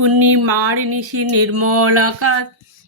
পূর্ণিমার নিশি নির্মল আকাশ।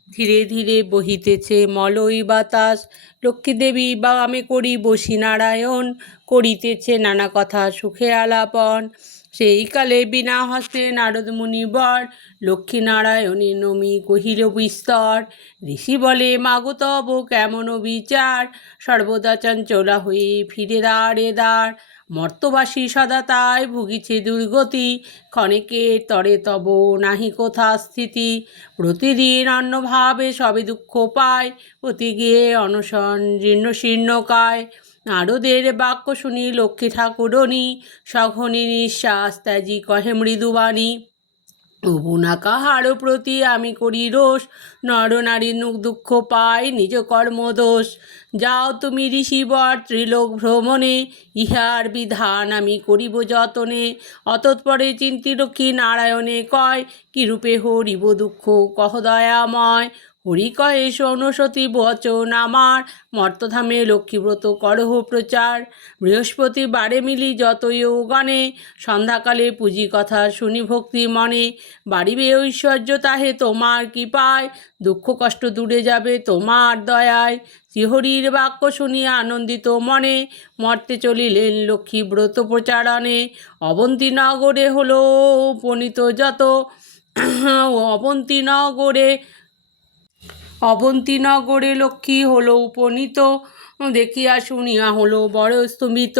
ধীরে ধীরে বহিতেছে মলয় বাতাস। লক্ষ্মীদেবী বা আমি করি বসি নারায়ণ করিতেছে নানা কথা সুখে আলাপন। সেই কালে বিনা হস্তে নারদ মুনিবর লক্ষ্মীনারায়ণে নমি কহিল বিস্তর। ঋষি বলে, মাগো তব কেমন বিচার সর্বদা চঞ্চলা হয়ে ফিরে দাঁড়ে দাঁড়। মর্তবাসী সদা তাই ভুগিছে দুর্গতি। ক্ষণেকে তরে তব নাহি কোথা স্থিতি। প্রতিদিন অন্নভাবে সবে দুঃখ পায় প্রতি গিয়ে অনশন জীর্ণ শীর্ণ শীর্ণকায় নারদের বাক্য শুনি লক্ষ্মী ঠাকুরনি সঘনী নিঃশ্বাস ত্যাজি কহে মৃদুবাণী। তবু না কাহারও প্রতি আমি করি রোষ। নরনারী নুক দুঃখ পাই নিজ কর্মদোষ যাও তুমি ঋষিবর ত্রিলোক ভ্রমণে, ইহার বিধান আমি করিব যতনে। অতৎপরে চিন্তিরক্ষী নারায়ণে কয়, কিরূপে হরিব দুঃখ, কহ দয়াময়। হরি কয়ে সৌনসতী বচন আমার। মর্তধামে লক্ষ্মীব্রত করহ প্রচার। বৃহস্পতি বারে মিলি যতই গণে সন্ধ্যাকালে পুঁজি কথা শুনি ভক্তি মনে। বাড়িবে ঐশ্বর্য তাহে তোমার কি পায় দুঃখ কষ্ট দূরে যাবে তোমার দয়ায়। শ্রীহরির বাক্য শুনিয়া আনন্দিত মনে। মর্তে চলিলেন লক্ষ্মী ব্রত প্রচারণে। অবন্তী নগরে হলো উপনীত যত। অবন্তী নগরে অবন্তীনগরে লক্ষ্মী হলো উপনীত। দেখিয়া শুনিয়া হলো বড় স্তম্ভিত।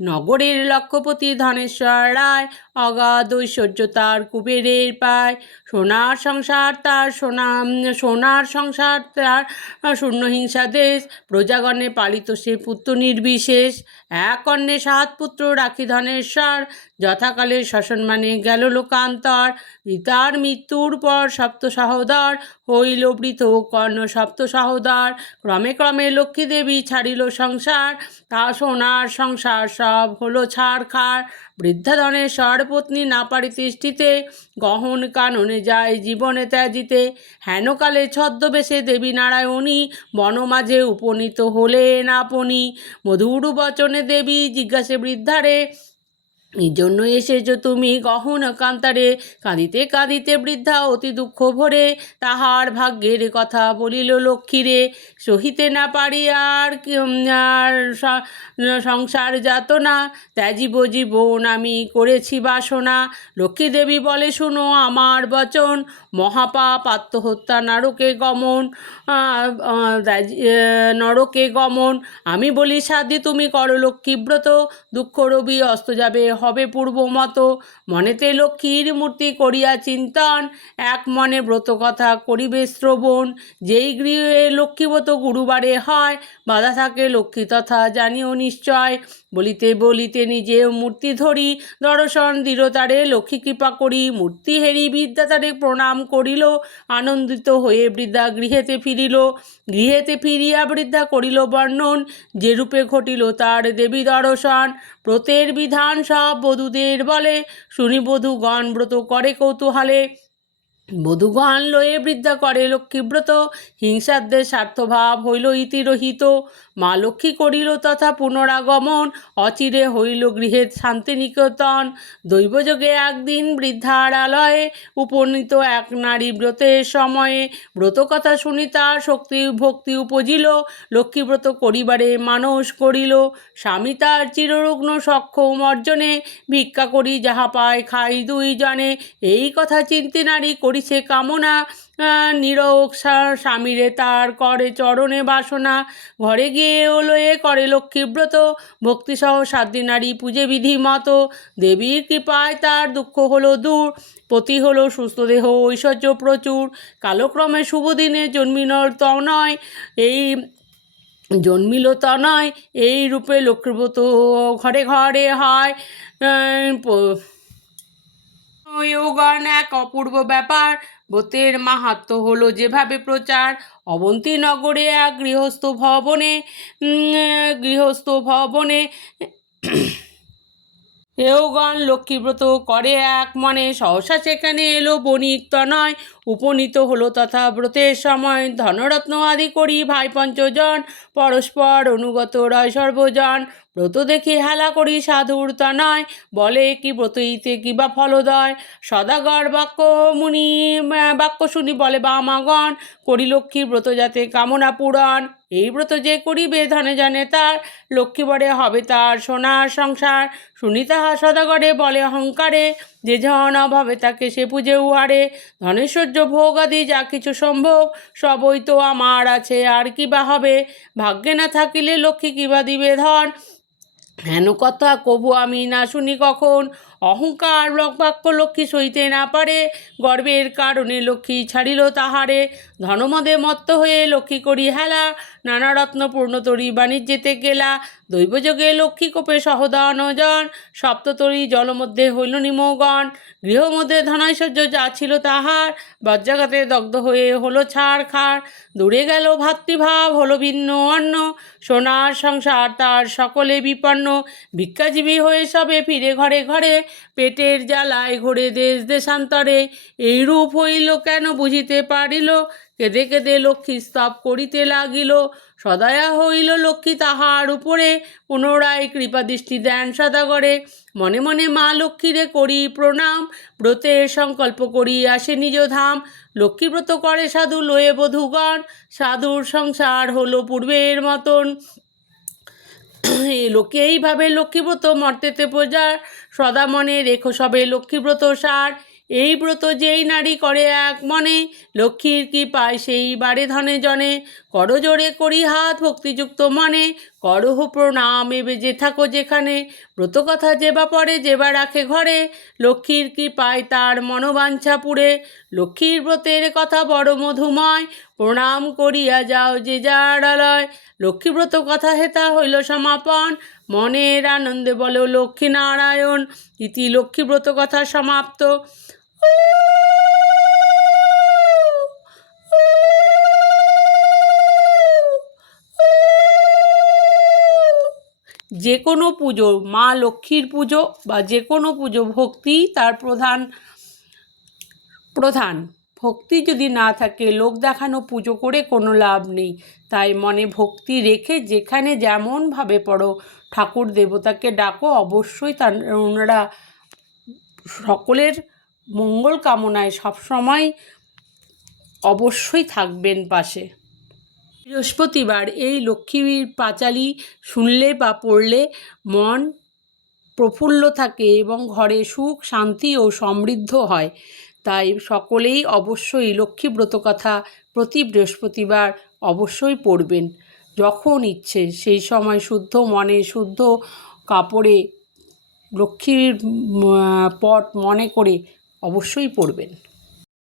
নগরের লক্ষ্যপতি ধনেশ্বর রায় অগাধ ঐশ্বর্য তার কুবেরের পায়। সোনার সংসার তার সোনা, সোনার সংসার তার শূন্য হিংসা দেশ। প্রজাগণে পালিত সে পুত্র নির্বিশেষ। এক অন্যে সাত পুত্র রাখি ধনেশ্বর। যথাকালে শ্মশান মানে গেল লোকান্তর। পিতার মৃত্যুর পর সপ্ত সহোদর হইল বৃত কর্ণ সপ্ত সহোদর। ক্রমে ক্রমে লক্ষ্মী দেবী ছাড়িল সংসার। তা সোনার সংসার সব হলো ছাড় বৃদ্ধাধনের সরপত্নী না পারিতে স্থিতে গহন কাননে যায় জীবনে ত্যাজিতে। হেনকালে ছদ্মবেশে দেবী নারায়ণী বনমাঝে উপনীত হলেন আপনি। মধুর বচনে দেবী জিজ্ঞাসে বৃদ্ধারে এই জন্য এসেছ তুমি গহন কান্তারে, কাঁদিতে কাঁদিতে বৃদ্ধা অতি দুঃখ ভরে তাহার ভাগ্যের কথা বলিল লক্ষ্মীরে, সহিতে না পারি আর আর সংসার যাতনা, ত্যাজিব জীবন আমি করেছি বাসনা। লক্ষ্মী দেবী বলে, শুনো আমার বচন, মহাপাপ, আত্মহত্যা নারকে গমন নরকে গমন। আমি বলি সাধ্যে তুমি করো লক্ষ্মীব্রত দুঃখ রবি অস্ত যাবে হবে পূর্ব মতো মনেতে লক্ষ্মীর মূর্তি করিয়া চিন্তন, এক মনে ব্রত কথা করিবে শ্রবণ। যেই গৃহে লক্ষ্মীব্রত গুরুবারে হয়, বাধা থাকে লক্ষ্মী তথা জানিও নিশ্চয়। বলিতে বলিতে নিজেও মূর্তি ধরি, দর্শন দৃঢ়তারে লক্ষ্মী কৃপা করি। মূর্তি হেরি বিদ্যাতারে প্রণাম করিল, আনন্দিত হয়ে বৃদ্ধা গৃহেতে ফিরিল। গৃহেতে ফিরিয়া বৃদ্ধা করিল বর্ণন যে রূপে ঘটিল তার দেবী দর্শন। ব্রতের বিধান সব বধূদের বলে। শুনি বধূগণ ব্রত করে কৌতূহলে। বধূগণ লয়ে বৃদ্ধা করে লক্ষ্মীব্রত হিংসাদ্দের স্বার্থভাব হইল ইতিরহিত। মা লক্ষ্মী করিল তথা পুনরাগমন। অচিরে হইল গৃহের শান্তিনিকেতন। দৈবযোগে একদিন বৃদ্ধার আলয়ে উপনীত এক নারী ব্রতের সময়ে ব্রত কথা শুনি তার শক্তি ভক্তি উপজিল। লক্ষ্মীব্রত করিবারে মানস করিল। স্বামী তার চিররুগ্ন সক্ষম অর্জনে ভিক্ষা করি যাহা পায় খাই দুই দুইজনে। এই কথা চিন্তে নারী করিছে কামনা সা- স্বামীরে তার করে চরণে বাসনা। ঘরে গিয়ে ওলয়ে করে লক্ষ্মীব্রত ভক্তিসহ সাধ্যী নারী পূজে বিধি মতো দেবীর কৃপায় তার দুঃখ হলো দূর, পতি হলো সুস্থ দেহ ঐশ্বর্য প্রচুর। কালক্রমে শুভ দিনে জন্মিনর তনয় এই জন্মিল নয়, এই রূপে লক্ষ্মীব্রত ঘরে ঘরে হয় যোগান এক অপূর্ব ব্যাপার। ব্রতের মাহাত্ম হলো যেভাবে প্রচার। অবন্তী নগরে এক গৃহস্থ ভবনে গৃহস্থ ভবনে এওগণ লক্ষ্মীব্রত করে এক মনে। সহসা সেখানে এলো বণিক তনয় উপনীত হলো তথা ব্রতের সময় ধনরত্ন আদি করি ভাই পঞ্চজন, পরস্পর অনুগত রয় সর্বজন। ব্রত দেখি হেলা করি সাধুর তনয় বলে কি ব্রত ইতে কি বা ফলদয়? সদাগর বাক্য মুনি বাক্য শুনি বলে বামাগণ, করি লক্ষ্মীর ব্রত যাতে কামনা পূরণ। এই ব্রত যে করিবে, ধনে জানে তার, লক্ষ্মী বরে হবে তার সোনার সংসার। শুনি তাহা সদাগরে বলে অহংকারে, যে জন অভাবে তাকে সে পুজে উহারে। ধনেশ্বর্য ভোগ আদি যা কিছু সম্ভব সবই তো আমার আছে, আর কি বা হবে? ভাগ্যে না থাকিলে লক্ষ্মী কী বা দিবে ধন? হেন কথা? কবু আমি না শুনি কখন? অহংকার বাক্য লক্ষ্মী সইতে না পারে, গর্বের কারণে লক্ষ্মী ছাড়িল তাহারে। ধনমদে মত্ত হয়ে লক্ষ্মী করি হেলা, নানা রত্ন পূর্ণতরী বাণিজ্যেতে গেলা। দৈবযোগে লক্ষ্মী কোপে সহদানজন সপ্ততরী জলমধ্যে হইল নিমগণ। গৃহমধ্যে ধনৈশ্বর্য যা ছিল তাহার, বজ্রাঘাতে দগ্ধ হয়ে হলো ছাড় খাড়। দূরে গেল ভাতৃভাব, হলো ভিন্ন অন্ন। সোনার সংসার তার সকলে বিপন্ন। ভিক্ষাজীবী হয়ে সবে ফিরে ঘরে ঘরে, পেটের জ্বালায় ঘোরে দেশ দেশান্তরে। এইরূপ হইল কেন বুঝিতে পারিল? কেঁদে কেঁদে লক্ষ্মী স্তব করিতে লাগিল। সদয়া হইল লক্ষ্মী তাহার উপরে, পুনরায় কৃপা দৃষ্টি দেন সদাগরে। মনে মনে মা লক্ষ্মীরে করি প্রণাম, ব্রতে সংকল্প করি আসে নিজ ধাম। লক্ষ্মীব্রত করে সাধু লয়ে বধূগণ, সাধুর সংসার হলো পূর্বের মতন। লোকে এইভাবে লক্ষ্মীব্রত মর্তেতে প্রজার, সদা মনে রেখো সবে লক্ষ্মীব্রত সার। এই ব্রত যেই নারী করে এক মনে, লক্ষ্মীর কি পায় সেই বারে ধনে জনে। করজোড়ে করি হাত ভক্তিযুক্ত মনে, করহ প্রণাম এবে যে থাকো যেখানে। ব্রত কথা যেবা পরে যেবা রাখে ঘরে, লক্ষ্মীর কি পায় তার মনোবাঞ্ছা পুরে লক্ষ্মীর ব্রতের কথা বড় মধুময়, প্রণাম করিয়া যাও যে যার আলয়। লক্ষ্মীব্রত কথা হেতা হইল সমাপন, মনের আনন্দে বলো লক্ষ্মী নারায়ণ। ইতি লক্ষ্মীব্রত কথা সমাপ্ত। যে কোনো পুজো, মা লক্ষ্মীর পুজো বা যে কোনো পুজো, ভক্তি তার প্রধান প্রধান। ভক্তি যদি না থাকে, লোক দেখানো পুজো করে কোনো লাভ নেই। তাই মনে ভক্তি রেখে যেখানে যেমনভাবে পড়ো, ঠাকুর দেবতাকে ডাকো। অবশ্যই তার ওনারা সকলের মঙ্গল কামনায় সবসময় অবশ্যই থাকবেন পাশে। বৃহস্পতিবার এই লক্ষ্মীর পাঁচালি শুনলে বা পড়লে মন প্রফুল্ল থাকে এবং ঘরে সুখ, শান্তি ও সমৃদ্ধ হয়। তাই সকলেই অবশ্যই লক্ষ্মী ব্রত কথা প্রতি বৃহস্পতিবার অবশ্যই পড়বেন, যখন ইচ্ছে। সেই সময় শুদ্ধ মনে শুদ্ধ কাপড়ে লক্ষ্মীর পট মনে করে অবশ্যই পড়বেন।